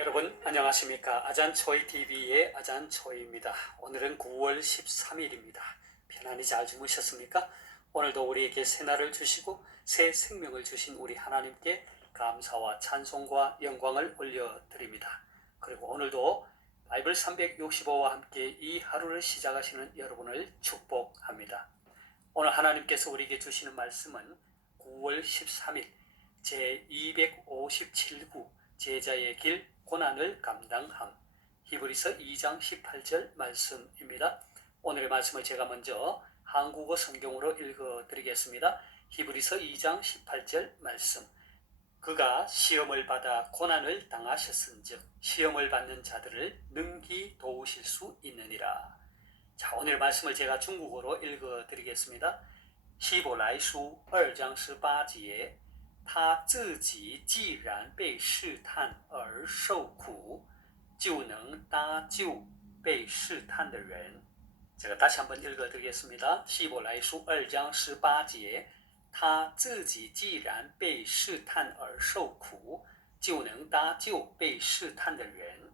여러분 안녕하십니까? 아잔초이TV의 아잔초이입니다. 오늘은 9월 13일입니다. 편안히 잘 주무셨습니까? 오늘도 우리에게 새날을 주시고 새 생명을 주신 우리 하나님께 감사와 찬송과 영광을 올려드립니다. 그리고 오늘도 바이블 365와 함께 이 하루를 시작하시는 여러분을 축복합니다. 오늘 하나님께서 우리에게 주시는 말씀은 9월 13일 제257구 제자의 길 고난을 감당함, 히브리서 2장 18절 말씀입니다. 오늘의 말씀을 제가 먼저 한국어 성경으로 읽어드리겠습니다. 히브리서 2장 18절 말씀. 그가 시험을 받아 고난을 당하셨은즉 시험을 받는 자들을 능히 도우실 수 있느니라. 자, 오늘 말씀을 제가 중국어로 읽어드리겠습니다. 希伯来书2章18节他自己既然被试探而受苦，就能搭救被试探的人。 제가 다시 한번 읽어드리겠습니다. 希伯来书2章18节他自己既然被试探而受苦，就能搭救被试探的人。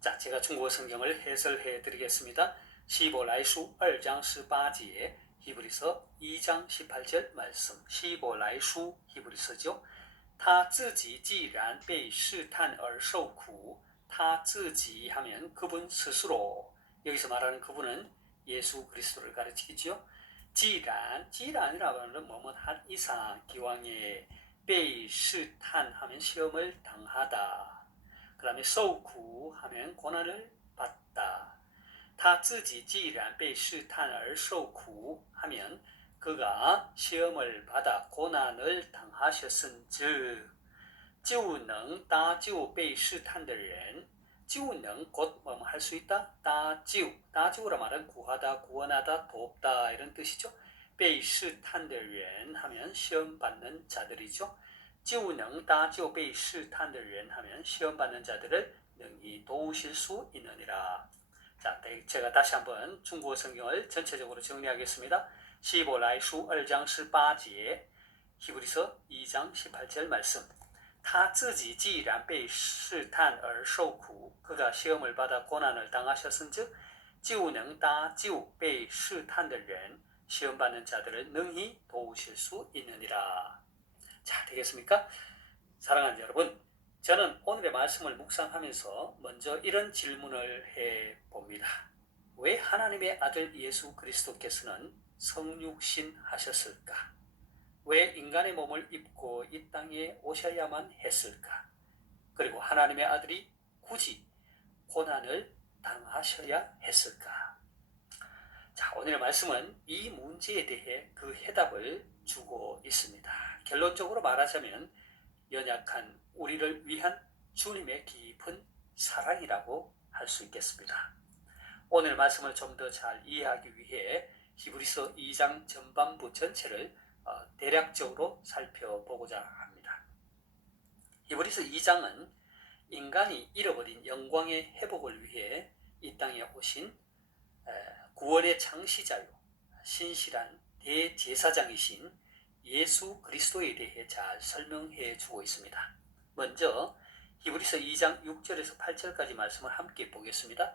자, 제가 중국어 성경을 해설해 드리겠습니다. 希伯来书2章18节 히브리서 2장 18절 말씀. 希伯来书 히브리서죠. 他自己既然被试探而受苦，他自己하면 그분 스스로, 여기서 말하는 그분은 예수 그리스도를 가르치죠. 지란이라고 하는 뭐뭐 한 이상 기왕에 被试探 하면 시험을 당하다. 그 다음에 受苦 하면 고난을 받다. 他自己既然被试探而受苦 하면 그가 시험을 받아 고난을 당하셨은즉 就能搭救被试探的人 就能 곧 뭐 할 수 있다? 搭救 搭救라 말은 구하다, 구원하다, 돕다 이런 뜻이죠. 被试探的人 하면 시험 받는 자들이죠. 就能搭救被试探的人 하면 시험 받는 자들을 능히 도우실 수 있느니라. 자, 제가 다시 한번 중국어 성경을 전체적으로 정리하겠습니다. 希伯来书2章18节 히브리서 2장 18절 말씀. 他自己既然被试探而受苦 그가 시험을 받아 고난을 당하셨은즉 就能搭救被试探的人 시험 받는 자들을 능히 도우실 수 있느니라. 자, 되겠습니까? 사랑하는 여러분, 저는 오늘의 말씀을 묵상하면서 먼저 이런 질문을 해봅니다. 왜 하나님의 아들 예수 그리스도께서는 성육신 하셨을까? 왜 인간의 몸을 입고 이 땅에 오셔야만 했을까? 그리고 하나님의 아들이 굳이 고난을 당하셔야 했을까? 자, 오늘의 말씀은 이 문제에 대해 그 해답을 주고 있습니다. 결론적으로 말하자면 연약한 우리를 위한 주님의 깊은 사랑이라고 할 수 있겠습니다. 오늘 말씀을 좀 더 잘 이해하기 위해 히브리서 2장 전반부 전체를 대략적으로 살펴보고자 합니다. 히브리서 2장은 인간이 잃어버린 영광의 회복을 위해 이 땅에 오신 구원의 창시자요 신실한 대제사장이신 예수 그리스도에 대해 잘 설명해 주고 있습니다. 먼저 히브리서 2장 6절에서 8절까지 말씀을 함께 보겠습니다.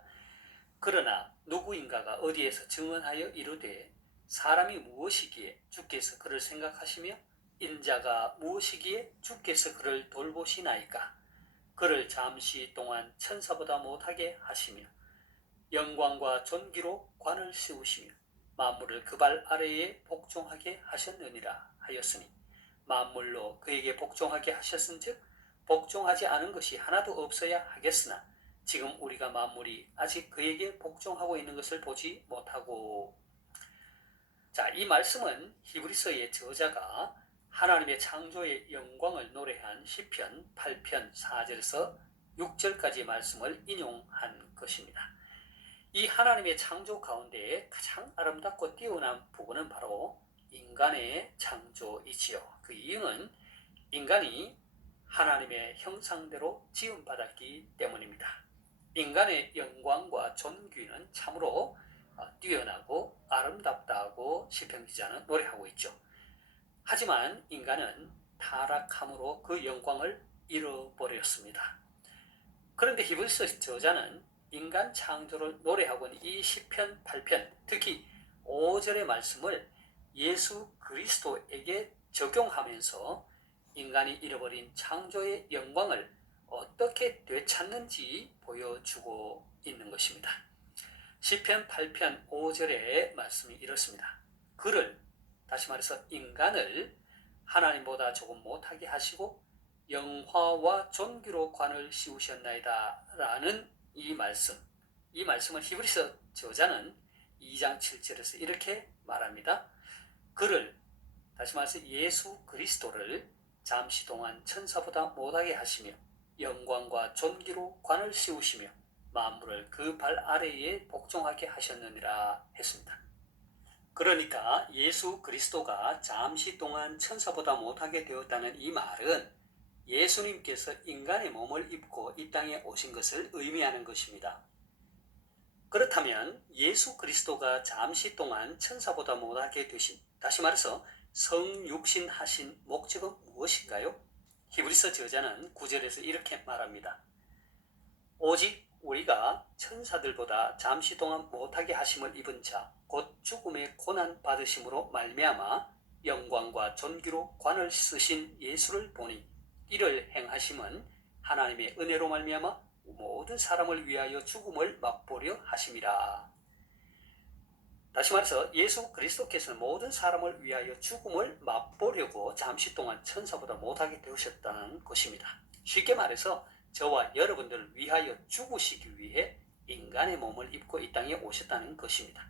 그러나 누구인가가 어디에서 증언하여 이르되 사람이 무엇이기에 주께서 그를 생각하시며 인자가 무엇이기에 주께서 그를 돌보시나이까? 그를 잠시 동안 천사보다 못하게 하시며 영광과 존귀로 관을 씌우시며 만물을 그 발 아래에 복종하게 하셨느니라 하였으니 만물로 그에게 복종하게 하셨은즉 복종하지 않은 것이 하나도 없어야 하겠으나 지금 우리가 만물이 아직 그에게 복종하고 있는 것을 보지 못하고. 자, 이 말씀은 히브리서의 저자가 하나님의 창조의 영광을 노래한 시편 8편 4절에서 6절까지 말씀을 인용한 것입니다. 이 하나님의 창조 가운데 가장 아름답고 뛰어난 부분은 바로 인간의 창조이지요. 그 이유는 인간이 하나님의 형상대로 지음받았기 때문입니다. 인간의 영광과 존귀는 참으로 뛰어나고 아름답다고 시편 기자는 노래하고 있죠. 하지만 인간은 타락함으로 그 영광을 잃어버렸습니다. 그런데 히브리서 저자는 인간 창조를 노래하고 있는 이 시편 8편, 특히 5절의 말씀을 예수 그리스도에게 적용하면서 인간이 잃어버린 창조의 영광을 어떻게 되찾는지 보여주고 있는 것입니다. 시편 8편 5절의 말씀이 이렇습니다. 그를, 다시 말해서 인간을 하나님보다 조금 못하게 하시고 영화와 존귀로 관을 씌우셨나이다 라는 이 말씀을 히브리서 저자는 2장 7절에서 이렇게 말합니다. 그를, 다시 말해서 예수 그리스도를 잠시 동안 천사보다 못하게 하시며 영광과 존귀로 관을 씌우시며 만물을 그 발 아래에 복종하게 하셨느니라 했습니다. 그러니까 예수 그리스도가 잠시 동안 천사보다 못하게 되었다는 이 말은 예수님께서 인간의 몸을 입고 이 땅에 오신 것을 의미하는 것입니다. 그렇다면 예수 그리스도가 잠시 동안 천사보다 못하게 되신, 다시 말해서 성육신하신 목적은 무엇인가요? 히브리서 저자는 9절에서 이렇게 말합니다. 오직 우리가 천사들보다 잠시 동안 못하게 하심을 입은 자, 곧 죽음의 고난 받으심으로 말미암아 영광과 존귀로 관을 쓰신 예수를 보니 이를 행하심은 하나님의 은혜로 말미암아 모든 사람을 위하여 죽음을 맛보려 하심이라. 다시 말해서 예수 그리스도께서는 모든 사람을 위하여 죽음을 맛보려고 잠시 동안 천사보다 못하게 되셨다는 것입니다. 쉽게 말해서 저와 여러분들을 위하여 죽으시기 위해 인간의 몸을 입고 이 땅에 오셨다는 것입니다.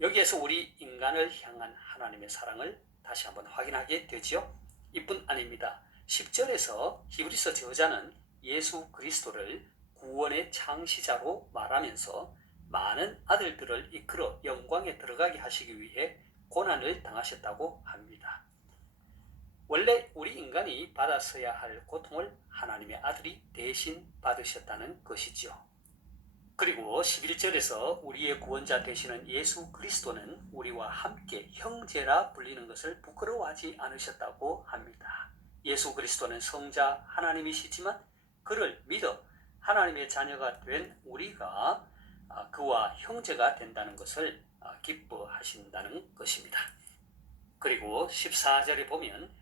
여기에서 우리 인간을 향한 하나님의 사랑을 다시 한번 확인하게 되지요. 이뿐 아닙니다. 10절에서 히브리서 저자는 예수 그리스도를 구원의 창시자로 말하면서 많은 아들들을 이끌어 영광에 들어가게 하시기 위해 고난을 당하셨다고 합니다. 원래 우리 인간이 받았어야 할 고통을 하나님의 아들이 대신 받으셨다는 것이죠. 그리고 11절에서 우리의 구원자 되시는 예수 그리스도는 우리와 함께 형제라 불리는 것을 부끄러워하지 않으셨다고 합니다. 예수 그리스도는 성자 하나님이시지만 그를 믿어 하나님의 자녀가 된 우리가 그와 형제가 된다는 것을 기뻐하신다는 것입니다. 그리고 14절에 보면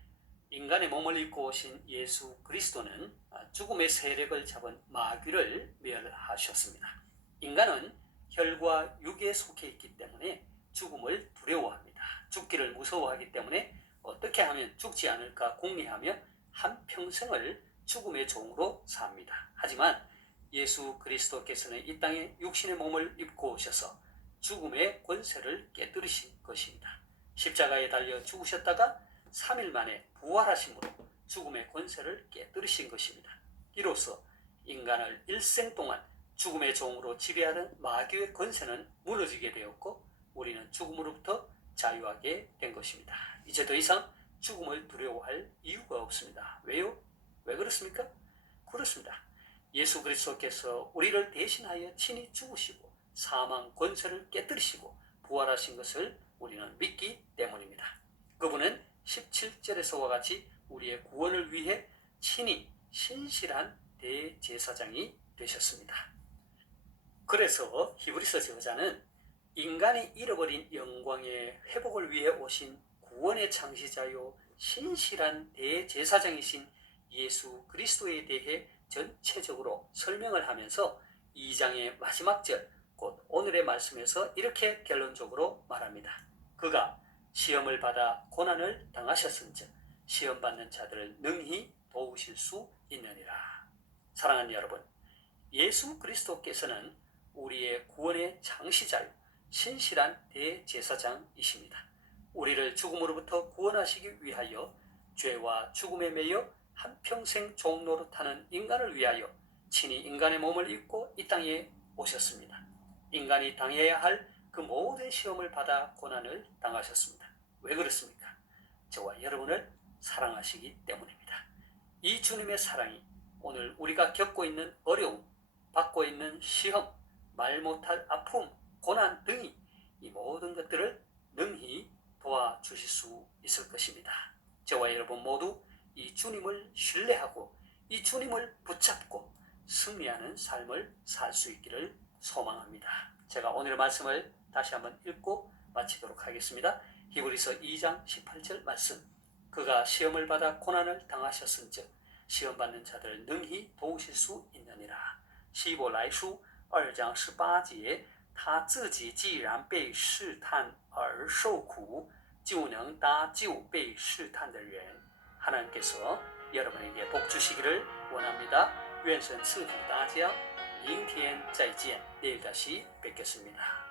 인간의 몸을 입고 오신 예수 그리스도는 죽음의 세력을 잡은 마귀를 멸하셨습니다. 인간은 혈과 육에 속해 있기 때문에 죽음을 두려워합니다. 죽기를 무서워하기 때문에 어떻게 하면 죽지 않을까 궁리하며 한평생을 죽음의 종으로 삽니다. 하지만 예수 그리스도께서는 이 땅에 육신의 몸을 입고 오셔서 죽음의 권세를 깨뜨리신 것입니다. 십자가에 달려 죽으셨다가 3일 만에 부활하심으로 죽음의 권세를 깨뜨리신 것입니다. 이로써 인간을 일생 동안 죽음의 종으로 지배하던 마귀의 권세는 무너지게 되었고 우리는 죽음으로부터 자유하게 된 것입니다. 이제 더 이상 죽음을 두려워할 이유가 없습니다. 왜요? 왜 그렇습니까? 그렇습니다. 예수 그리스도께서 우리를 대신하여 친히 죽으시고 사망 권세를 깨뜨리시고 부활하신 것을 우리는 믿기 때문입니다. 그분은 17절에서와 같이 우리의 구원을 위해 친히 신실한 대제사장이 되셨습니다. 그래서 히브리서 저자는 인간이 잃어버린 영광의 회복을 위해 오신 구원의 창시자요 신실한 대제사장이신 예수 그리스도에 대해 전체적으로 설명을 하면서 2장의 마지막 절, 곧 오늘의 말씀에서 이렇게 결론적으로 말합니다. 그가 시험을 받아 고난을 당하셨은즉 시험받는 자들을 능히 도우실 수 있느니라. 사랑하는 여러분, 예수 그리스도께서는 우리의 구원의 창시자요 신실한 대제사장이십니다. 우리를 죽음으로부터 구원하시기 위하여 죄와 죽음에 매여 한평생 종노릇하는 인간을 위하여 친히 인간의 몸을 입고 이 땅에 오셨습니다. 인간이 당해야 할 그 모든 시험을 받아 고난을 당하셨습니다. 왜 그렇습니까? 저와 여러분을 사랑하시기 때문입니다. 이 주님의 사랑이 오늘 우리가 겪고 있는 어려움, 받고 있는 시험, 말 못할 아픔, 고난 등이 이 모든 것들을 능히 도와주실 수 있을 것입니다. 저와 여러분 모두 이 주님을 신뢰하고 이 주님을 붙잡고 승리하는 삶을 살 수 있기를 소망합니다. 제가 오늘의 말씀을 다시 한번 읽고 마치도록 하겠습니다. 히브리서 2장 18절 말씀. 그가 시험을 받아 고난을 당하셨은즉 시험 받는 자들을 능히 도우실 수 있느니라.希伯来书2章18节，他自己既然被试探而受苦，就能搭救被试探的人。 하나님께서 여러분에게 복 주시기를 원합니다. 愿神赐福大家，明天再见，내일 다시 뵙겠습니다.